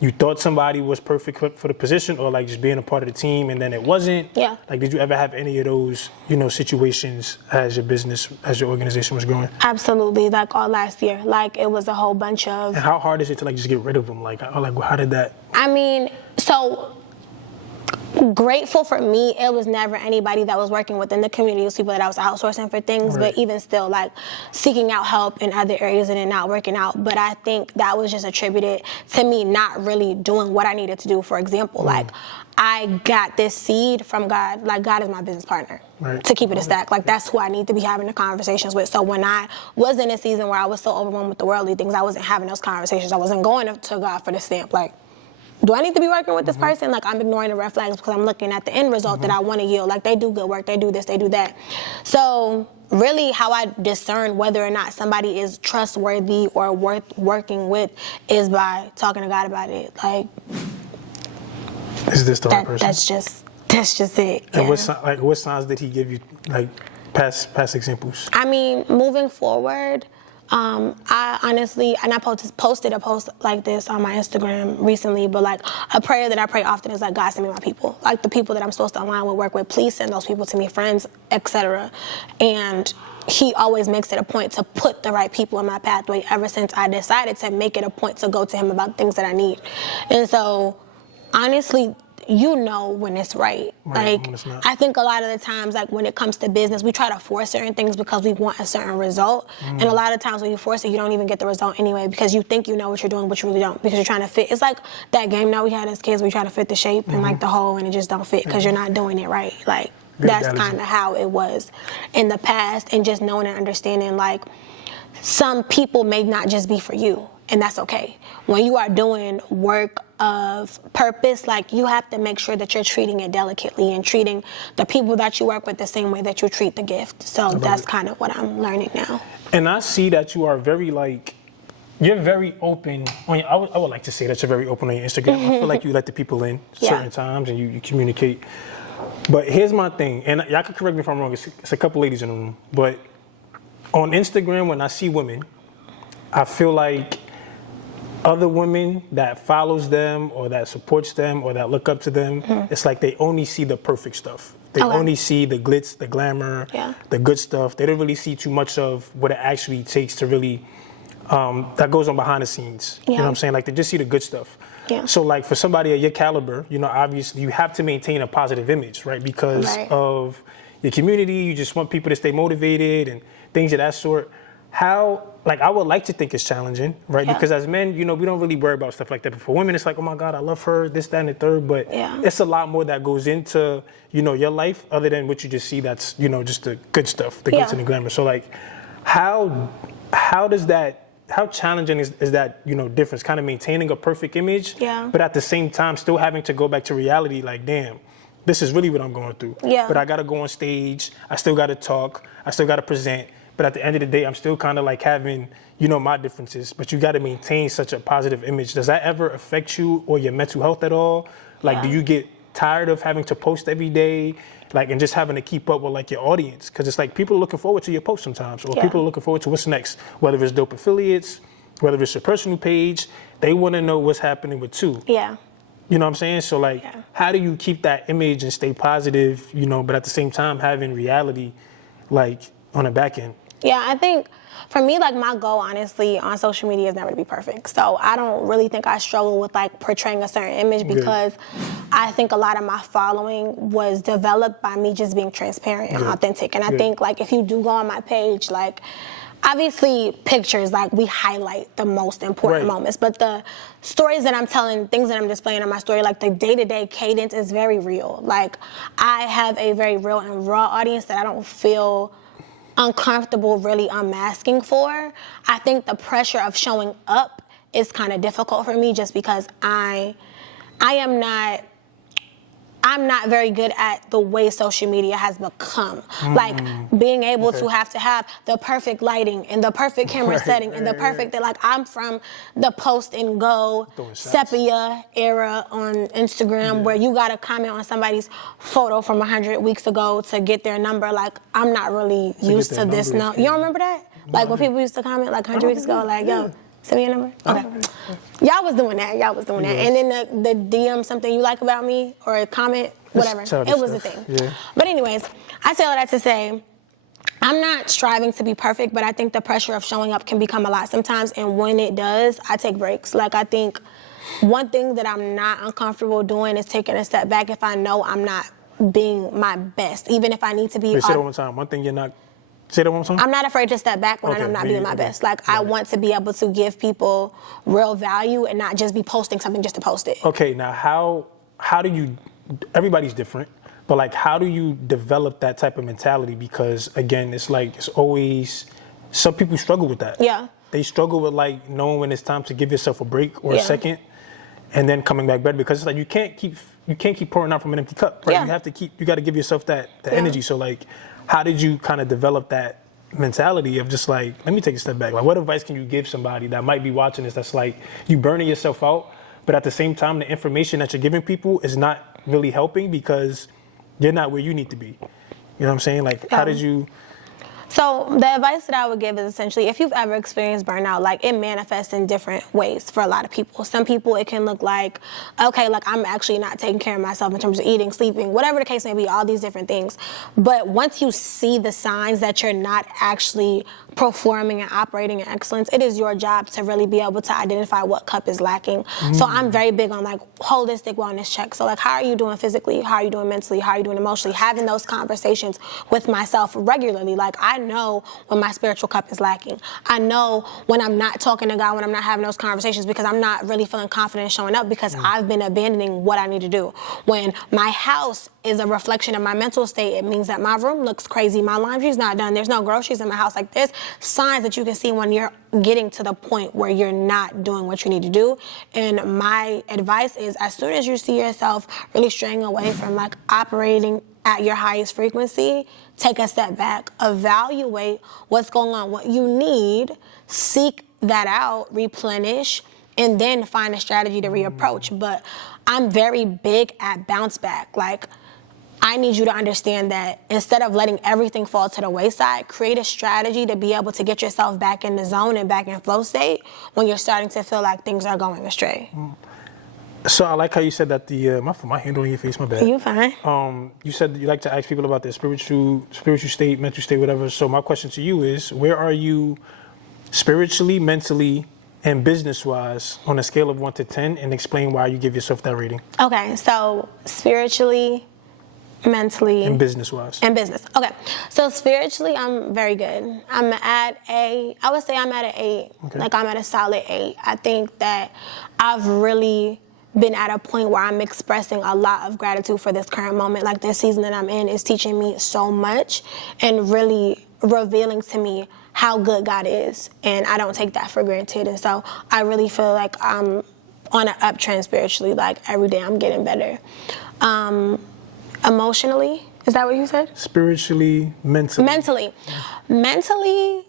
you thought somebody was perfect for the position or like just being a part of the team and then it wasn't? Yeah. Like, did you ever have any of those, you know, situations as your business, as your organization was growing? Absolutely. Like all last year, like it was a whole bunch of. And how hard is it to like just get rid of them? Like how did that? I mean, so grateful for me, it was never anybody that was working within the community. It was people that I was outsourcing for things, but even still, like seeking out help in other areas and it not working out. But I think that was just attributed to me not really doing what I needed to do. For example, like I got this seed from God. Like God is my business partner. To keep it a stack. Like that's who I need to be having the conversations with. So when I was in a season where I was so overwhelmed with the worldly things, I wasn't having those conversations. I wasn't going to God for the stamp. Like, do I need to be working with this person? Like, I'm ignoring the red flags because I'm looking at the end result that I want to yield. Like, they do good work, they do this, they do that. So really how I discern whether or not somebody is trustworthy or worth working with is by talking to God about it. Like, is this the right person? That's just it. And what signs did he give you, like past examples? I mean, moving forward, I honestly, and I posted a post like this on my Instagram recently, but like a prayer that I pray often is like, God, send me my people. Like the people that I'm supposed to align with, work with, please send those people to me, friends, etc. And he always makes it a point to put the right people in my pathway ever since I decided to make it a point to go to him about things that I need. And so, honestly, you know when it's right. Like, I think a lot of the times, like when it comes to business, we try to force certain things because we want a certain result. And a lot of times when you force it, you don't even get the result anyway because you think you know what you're doing, but you really don't because you're trying to fit. It's like that game that we had as kids where you try to fit the shape and like the hole and it just don't fit because you're not doing it right. Like, that's kind of how it was in the past, and just knowing and understanding like some people may not just be for you. And that's okay. When you are doing work of purpose, like you have to make sure that you're treating it delicately and treating the people that you work with the same way that you treat the gift. So that's kind of what I'm learning now. And I see that you are very you're very open on your, I would like to say that you're very open on your Instagram. I feel like you let the people in certain times and you communicate. But here's my thing, and y'all can correct me if I'm wrong, it's a couple ladies in the room, but on Instagram when I see women, I feel like other women that follows them or that supports them or that look up to them, it's like they only see the perfect stuff. They only see the glitz, the glamour, the good stuff. They don't really see too much of what it actually takes to really, that goes on behind the scenes. You know what I'm saying? Like they just see the good stuff. So like for somebody of your caliber, you know, obviously you have to maintain a positive image, right? Because of your community, you just want people to stay motivated and things of that sort. How, like, I would like to think it's challenging, right? Because as men, you know, we don't really worry about stuff like that. But for women, it's like, oh my God, I love her, this, that, and the third. But it's a lot more that goes into, you know, your life other than what you just see that's, you know, just the good stuff, the glitz and the glamour. So, like, how challenging is that, you know, difference? Kind of maintaining a perfect image, but at the same time still having to go back to reality, like, damn, this is really what I'm going through. But I got to go on stage. I still got to talk. I still got to present. But at the end of the day, I'm still kind of like having, you know, my differences. But you got to maintain such a positive image. Does that ever affect you or your mental health at all? Like, do you get tired of having to post every day, like, and just having to keep up with like your audience? Because it's like people are looking forward to your post sometimes, or people are looking forward to what's next, whether it's dope affiliates, whether it's your personal page. They want to know what's happening with TOU. Yeah. You know what I'm saying? So like, how do you keep that image and stay positive, you know, but at the same time having reality, like, on the back end? Yeah, I think for me, like, my goal, honestly, on social media is never to be perfect. So I don't really think I struggle with, like, portraying a certain image because I think a lot of my following was developed by me just being transparent and authentic. And I think, like, if you do go on my page, like, obviously pictures, like, we highlight the most important moments, but the stories that I'm telling, things that I'm displaying on my story, like the day-to-day cadence is very real. Like, I have a very real and raw audience that I don't feel uncomfortable really unmasking for. I think the pressure of showing up is kind of difficult for me just because I'm not very good at the way social media has become. Like, being able to have the perfect lighting and the perfect camera setting and the perfect, like, I'm from the post and go sepia era on Instagram where you gotta comment on somebody's photo from 100 weeks ago to get their number. Like, I'm not really used to this now. You don't remember that? Like, when people used to comment like 100 weeks ago, like, yo, send me your number? Okay. Y'all was doing that. And then the DM something you like about me or a comment, whatever. It was a thing. Yeah. But anyways, I say all that to say, I'm not striving to be perfect, but I think the pressure of showing up can become a lot sometimes. And when it does, I take breaks. Like, I think one thing that I'm not uncomfortable doing is taking a step back if I know I'm not being my best, even if I need to be. Wait, say that one time. One thing you're not. Say that one time. I'm not afraid to step back when I'm not being my best. Like, I want to be able to give people real value and not just be posting something just to post it. Okay, now how do you, everybody's different, but like, how do you develop that type of mentality? Because again, it's like, it's always, some people struggle with that. Yeah. They struggle with like knowing when it's time to give yourself a break or a second and then coming back better, because it's like you can't keep pouring out from an empty cup, right? Yeah. You got to give yourself that energy. So like, how did you kind of develop that mentality of just like, let me take a step back? Like, what advice can you give somebody that might be watching this that's like, you burning yourself out, but at the same time, the information that you're giving people is not really helping because you're not where you need to be. You know what I'm saying? Like, how did you... So the advice that I would give is essentially, if you've ever experienced burnout, like, it manifests in different ways for a lot of people. Some people, it can look like, okay, like, I'm actually not taking care of myself in terms of eating, sleeping, whatever the case may be, all these different things. But once you see the signs that you're not actually performing and operating in excellence, it is your job to really be able to identify what cup is lacking. So I'm very big on, like, holistic wellness checks. So, like, how are you doing physically? How are you doing mentally? How are you doing emotionally? Having those conversations with myself regularly. Like, I know when my spiritual cup is lacking. I know when I'm not talking to God, when I'm not having those conversations, because I'm not really feeling confident showing up because I've been abandoning what I need to do. When my house is a reflection of my mental state, it means that my room looks crazy, my laundry's not done, there's no groceries in my house. Like, there's signs that you can see when you're getting to the point where you're not doing what you need to do. And my advice is, as soon as you see yourself really straying away from, like, operating at your highest frequency, take a step back, evaluate what's going on, what you need, seek that out, replenish, and then find a strategy to reapproach. But I'm very big at bounce back. Like, I need you to understand that instead of letting everything fall to the wayside, create a strategy to be able to get yourself back in the zone and back in flow state when you're starting to feel like things are going astray. So I like how you said that my hand on your face, my bad. You fine. You said that you like to ask people about their spiritual state, mental state, whatever. So my question to you is, where are you spiritually, mentally, and business-wise on a scale of 1 to 10, and explain why you give yourself that rating? Okay, so spiritually, mentally, and business-wise. And business. Okay, so spiritually, I'm very good. I would say I'm at an 8. Okay. Like, I'm at a solid 8. I think that I've really been at a point where I'm expressing a lot of gratitude for this current moment. Like, this season that I'm in is teaching me so much and really revealing to me how good God is. And I don't take that for granted. And so I really feel like I'm on an uptrend spiritually. Like, every day I'm getting better. Emotionally, is that what you said? Spiritually, mentally. Mentally.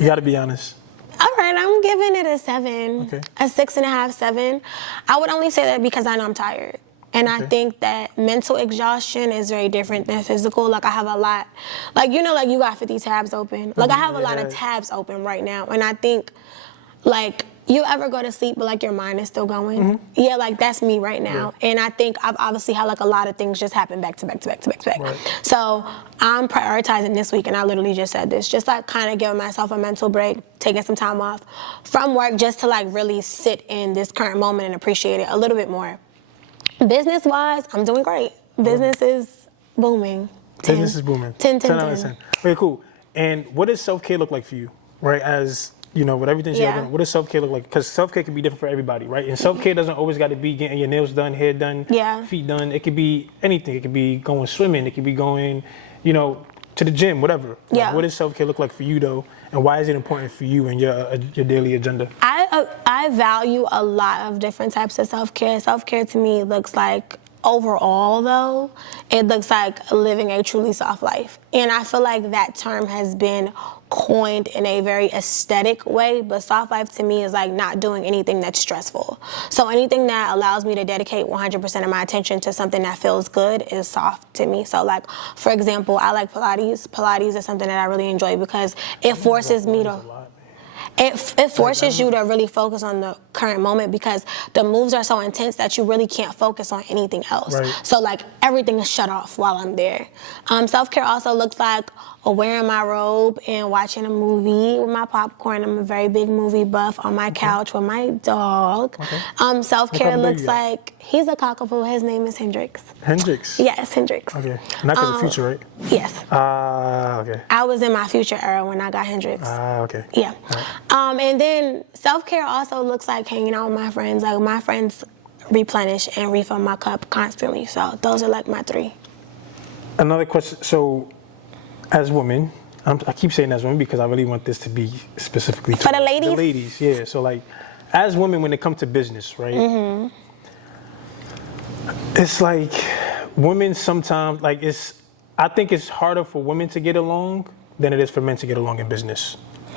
You gotta be honest. All right, I'm giving it a 7. Okay. A 6.5, 7. I would only say that because I know I'm tired. And I think that mental exhaustion is very different than physical. Like I have a lot, like, you know, like you got 50 tabs open. Like I have a lot of tabs open right now. And I think like, you ever go to sleep but like your mind is still going? Yeah, like that's me right now. And I think I've obviously had like a lot of things just happen back to back to back to back to back. So I'm prioritizing this week, and I literally just said this, just like kind of giving myself a mental break, taking some time off from work just to like really sit in this current moment and appreciate it a little bit more. Business wise, I'm doing great. Business is booming. Business is booming. 10. Okay, cool. And what does self-care look like for you, right? As you know, with everything you're doing, what does self-care look like? Because self-care can be different for everybody, right? And self-care doesn't always got to be getting your nails done, hair done, feet done. It could be anything. It could be going swimming. It could be going, you know, to the gym, whatever. Like, what does self-care look like for you, though? And why is it important for you and your daily agenda? I value a lot of different types of self-care. Self-care to me looks like, overall though, it looks like living a truly soft life. And I feel like that term has been coined in a very aesthetic way, but soft life to me is like not doing anything that's stressful. So anything that allows me to dedicate 100% of my attention to something that feels good is soft to me. So like, for example, I like Pilates. Pilates is something that I really enjoy because it forces me to... It forces you to really focus on the current moment because the moves are so intense that you really can't focus on anything else. So like everything is shut off while I'm there. Self-care also looks like wearing my robe and watching a movie with my popcorn. I'm a very big movie buff on my couch with my dog. Self-care looks like, he's a cockapoo. His name is Hendrix. Hendrix? Yes, Hendrix. Okay. Not because of future, right? Yes. Okay. I was in my future era when I got Hendrix. Okay. Yeah. And then self-care also looks like hanging out with my friends. Like my friends replenish and refill my cup constantly. So those are like my 3. Another question. So as women, I keep saying as women because I really want this to be specifically for the ladies. The ladies, yeah. So like, as women, when it comes to business, right? It's like women sometimes like I think it's harder for women to get along than it is for men to get along in business.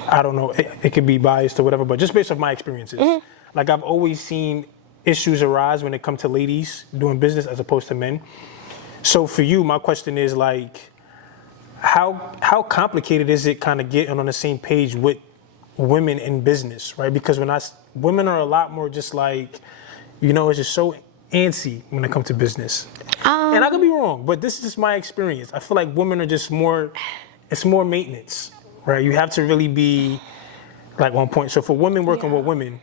I don't know. It could be biased or whatever, but just based off my experiences, like I've always seen issues arise when it comes to ladies doing business as opposed to men. So for you, my question is like, how complicated is it kind of getting on the same page with women in business, right? Because women are a lot more just like, you know, it's just so antsy when it comes to business. And I could be wrong, but this is just my experience. I feel like women are just it's more maintenance, right? You have to really be like on point. So for women working with women,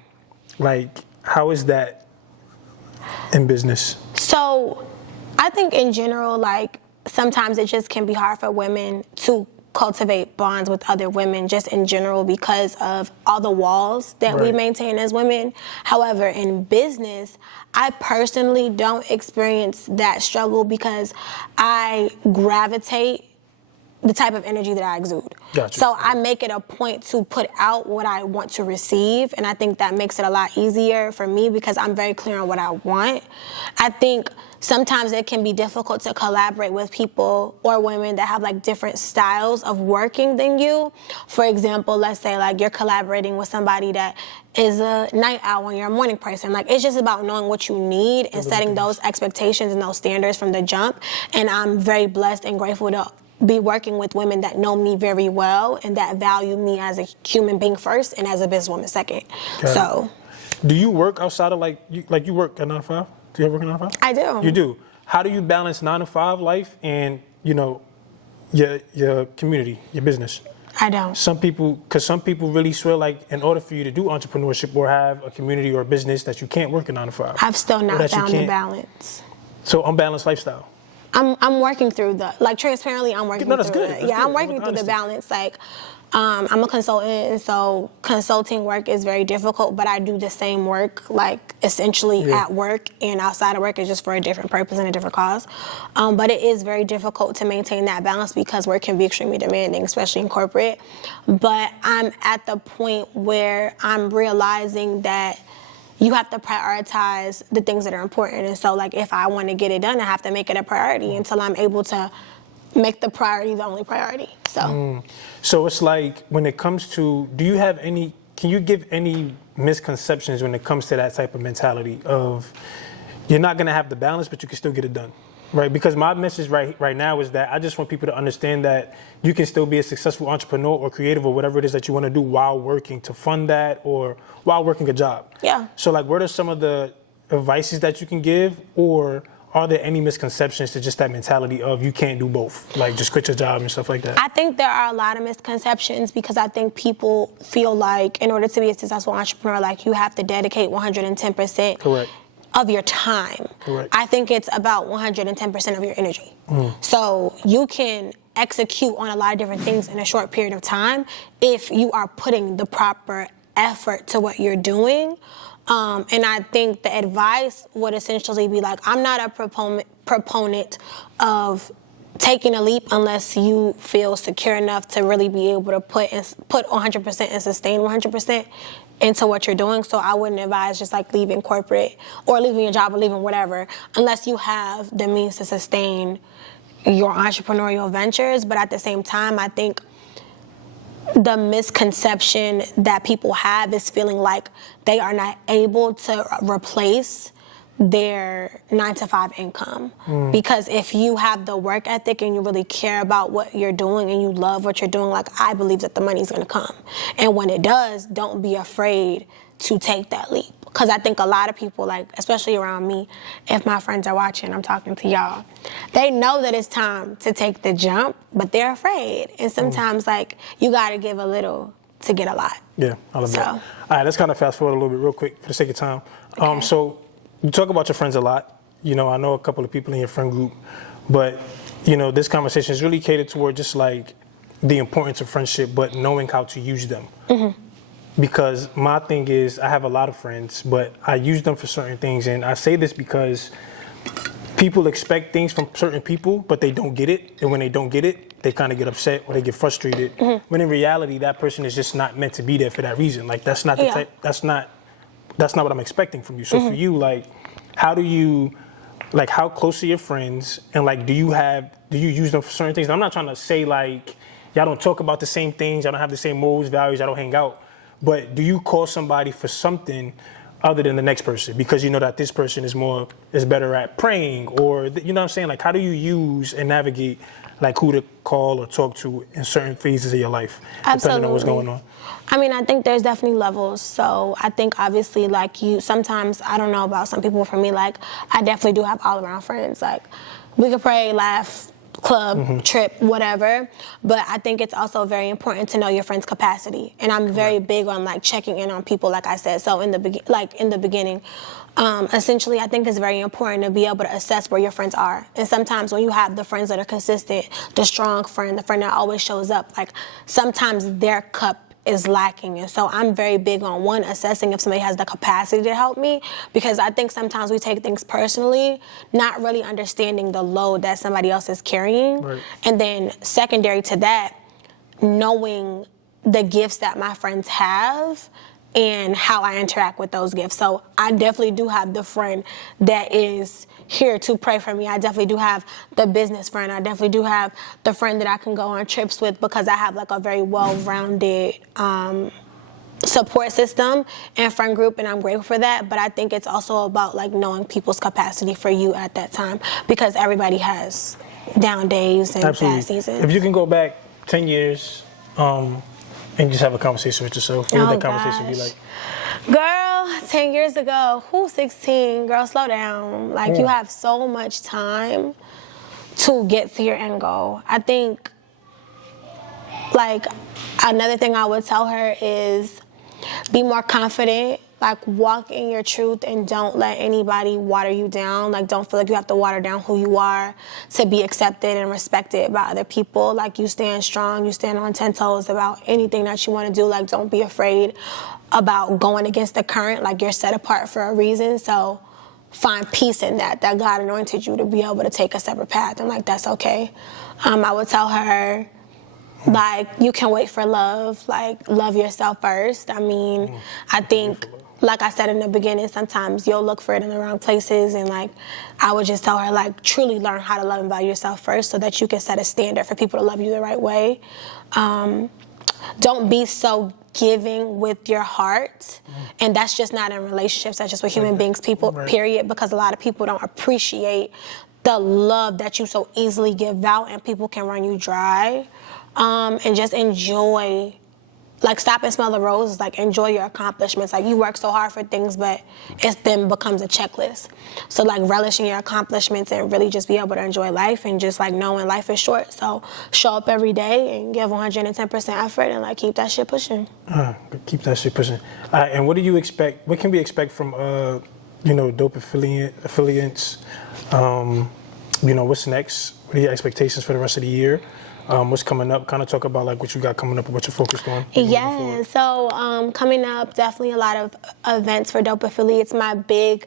like how is that in business? So I think in general, like sometimes it just can be hard for women to cultivate bonds with other women just in general because of all the walls that we maintain as women. However, in business, I personally don't experience that struggle because I gravitate the type of energy that I exude. Gotcha. So I make it a point to put out what I want to receive, and I think that makes it a lot easier for me because I'm very clear on what I want. I think sometimes it can be difficult to collaborate with people or women that have like different styles of working than you. For example, let's say like you're collaborating with somebody that is a night owl and you're a morning person. Like it's just about knowing what you need and setting those expectations and those standards from the jump. And I'm very blessed and grateful to be working with women that know me very well and that value me as a human being first and as a businesswoman second. So, do you work outside of like you work at 9 to 5? Do you ever work at 9 to 5? I do. You do. How do you balance 9 to 5 life and your community, your business? I don't. Some people really swear like in order for you to do entrepreneurship or have a community or a business that you can't work at 9 to 5. I've still not found the balance. So unbalanced lifestyle. I'm working through transparently, I'm working through good. it. I'm working through the balance. Like, I'm a consultant, and so consulting work is very difficult, but I do the same work, like, essentially at work and outside of work. It's just for a different purpose and a different cause. But it is very difficult to maintain that balance because work can be extremely demanding, especially in corporate. But I'm at the point where I'm realizing that you have to prioritize the things that are important. And so, like, if I want to get it done, I have to make it a priority until I'm able to make the priority the only priority. So it's like when it comes to, can you give any misconceptions when it comes to that type of mentality of, you're not going to have the balance, but you can still get it done. Right, because my message right now is that I just want people to understand that you can still be a successful entrepreneur or creative or whatever it is that you want to do while working to fund that or while working a job. Yeah. So like, what are some of the advices that you can give, or are there any misconceptions to just that mentality of you can't do both, like just quit your job and stuff like that? I think there are a lot of misconceptions because I think people feel like in order to be a successful entrepreneur, like you have to dedicate 110%. Correct. Of your time. Correct. I think it's about 110% of your energy. So you can execute on a lot of different things in a short period of time if you are putting the proper effort to what you're doing. And I think the advice would essentially be like, I'm not a proponent of taking a leap unless you feel secure enough to really be able to put 100% and sustain 100% into what you're doing. So I wouldn't advise just like leaving corporate or leaving your job or leaving whatever unless you have the means to sustain your entrepreneurial ventures. But at the same time, I think the misconception that people have is feeling like they are not able to replace their 9-to-5 income. Because if you have the work ethic and you really care about what you're doing and you love what you're doing, like I believe that the money's gonna come. And when it does, don't be afraid to take that leap. Because I think a lot of people, like especially around me, if my friends are watching, I'm talking to y'all, they know that it's time to take the jump, but they're afraid. And sometimes like you gotta give a little to get a lot. Yeah, I love that. So. All right, let's kind of fast forward a little bit real quick for the sake of time. Okay. So you talk about your friends a lot. You know, I know a couple of people in your friend group, but you know, this conversation is really catered toward just like the importance of friendship, but knowing how to use them. Because my thing is, I have a lot of friends, but I use them for certain things. And I say this because people expect things from certain people, but they don't get it. And when they don't get it, they kind of get upset or they get frustrated. When in reality, that person is just not meant to be there for that reason. Like that's not the type, that's not what I'm expecting from you. So for you, like, how close are your friends? And like, do you use them for certain things? And I'm not trying to say like, y'all don't talk about the same things, y'all don't have the same morals, values, y'all don't hang out. But do you call somebody for something other than the next person? Because you know that this person is better at praying, or you know what I'm saying? Like, how do you use and navigate like who to call or talk to in certain phases of your life, depending on what's going on? I mean, I think there's definitely levels. So I think obviously like sometimes, I don't know about some people, for me, like I definitely do have all around friends. Like we could pray, laugh, club, trip, whatever. But I think it's also very important to know your friend's capacity. And I'm very big on like checking in on people, like I said. So in the beginning, essentially, I think it's very important to be able to assess where your friends are. And sometimes when you have the friends that are consistent, the strong friend, the friend that always shows up, like sometimes their cup is lacking. And so I'm very big on assessing if somebody has the capacity to help me, because I think sometimes we take things personally, not really understanding the load that somebody else is carrying. Right. And then secondary to that, knowing the gifts that my friends have and how I interact with those gifts. So I definitely do have the friend that is here to pray for me. I definitely do have the business friend. I definitely do have the friend that I can go on trips with, because I have like a very well-rounded support system and friend group, and I'm grateful for that. But I think it's also about like knowing people's capacity for you at that time, because everybody has down days and Absolutely. bad seasons. If you can go back 10 years and just have a conversation with yourself, what would that conversation be like? Girl, 10 years ago, 16? Girl, slow down. Like, you have so much time to get to your end goal. I think, like, another thing I would tell her is be more confident. Like, walk in your truth and don't let anybody water you down. Like, don't feel like you have to water down who you are to be accepted and respected by other people. Like, you stand strong, you stand on 10 toes about anything that you want to do. Like, don't be afraid about going against the current. Like, you're set apart for a reason. So find peace in that God anointed you to be able to take a separate path, and like, that's okay. I would tell her, like, you can wait for love. Like, love yourself first. I mean, I think, like I said in the beginning, sometimes you'll look for it in the wrong places. And like, I would just tell her, like, truly learn how to love and value yourself first, so that you can set a standard for people to love you the right way. Don't be so giving with your heart. And that's just not in relationships, that's just with human beings, people, period, because a lot of people don't appreciate the love that you so easily give out, and people can run you dry. And just enjoy, like, stop and smell the roses, like, enjoy your accomplishments. Like, you work so hard for things, but it then becomes a checklist. So, like, relishing your accomplishments and really just be able to enjoy life, and just, like, knowing life is short. So show up every day and give 110% effort, and, like, keep that shit pushing. Keep that shit pushing. And what do you expect, what can we expect from, dope affiliates? What's next? What are your expectations for the rest of the year? What's coming up? Kind of talk about like what you got coming up and what you're focused on. Yeah, so coming up, definitely a lot of events for dope affiliates. My big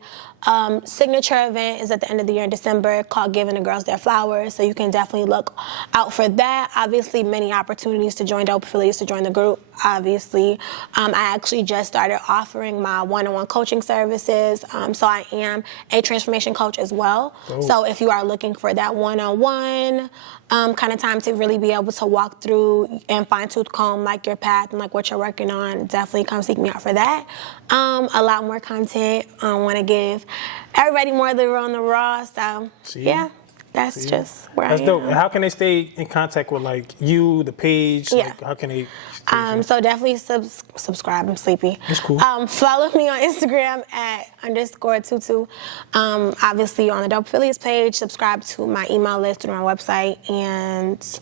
signature event is at the end of the year in December called Giving the Girls Their Flowers, so you can definitely look out for that. Obviously, many opportunities to join dope affiliates, to join the group, obviously. I actually just started offering my one-on-one coaching services, so I am a transformation coach as well. Dope. So if you are looking for that one-on-one kind of time to really be able to walk through and fine-tooth comb like your path and like what you're working on, definitely come seek me out for that. A lot more content. I want to give everybody more of the on the raw. So yeah, that's just where I am. That's dope. And how can they stay in contact with like you, the page? Yeah. Like, how can they? So definitely subscribe. I'm sleepy. That's cool. Follow me on Instagram at _tutu. Obviously on the Dope Affiliates page. Subscribe to my email list through my website, and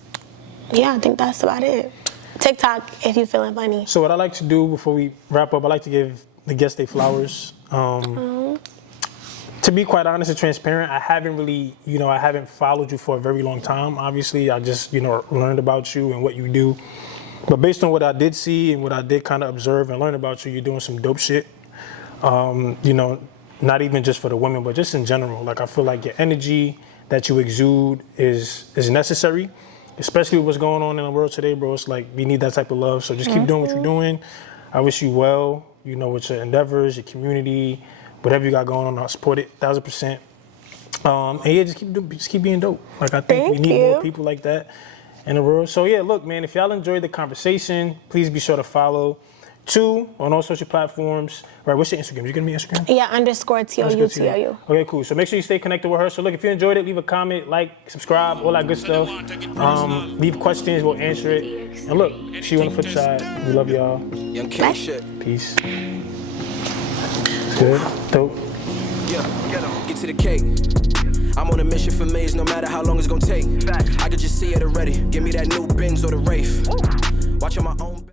yeah, I think that's about it. TikTok if you're feeling funny. So what I like to do before we wrap up, I like to give the guests their flowers. To be quite honest and transparent, I haven't really, I haven't followed you for a very long time. Obviously, I just, learned about you and what you do. But based on what I did see and what I did kind of observe and learn about you, you're doing some dope shit. Not even just for the women, but just in general. Like, I feel like your energy that you exude is necessary, especially with what's going on in the world today, bro. It's like we need that type of love. So just keep doing what you're doing. I wish you well, with your endeavors, your community, whatever you got going on. I'll support it 1,000%. And yeah, just keep being dope. Like, I think we need more people like that in the world. So yeah, look, man, if y'all enjoyed the conversation, please be sure to follow TOU on all social platforms. Right, what's your Instagram? You gonna be Instagram? Yeah, _TOU. Okay, cool. So make sure you stay connected with her. So look, if you enjoyed it, leave a comment, like, subscribe, all that good stuff. Leave questions, we'll answer it. And look, see you on the flip side. We love y'all. Bye. Peace. Good. Dope. Yeah, get to the cake. I'm on a mission for maze, no matter how long it's gonna take. I could just see it already. Give me that new Benz or the Wraith. Watching my own.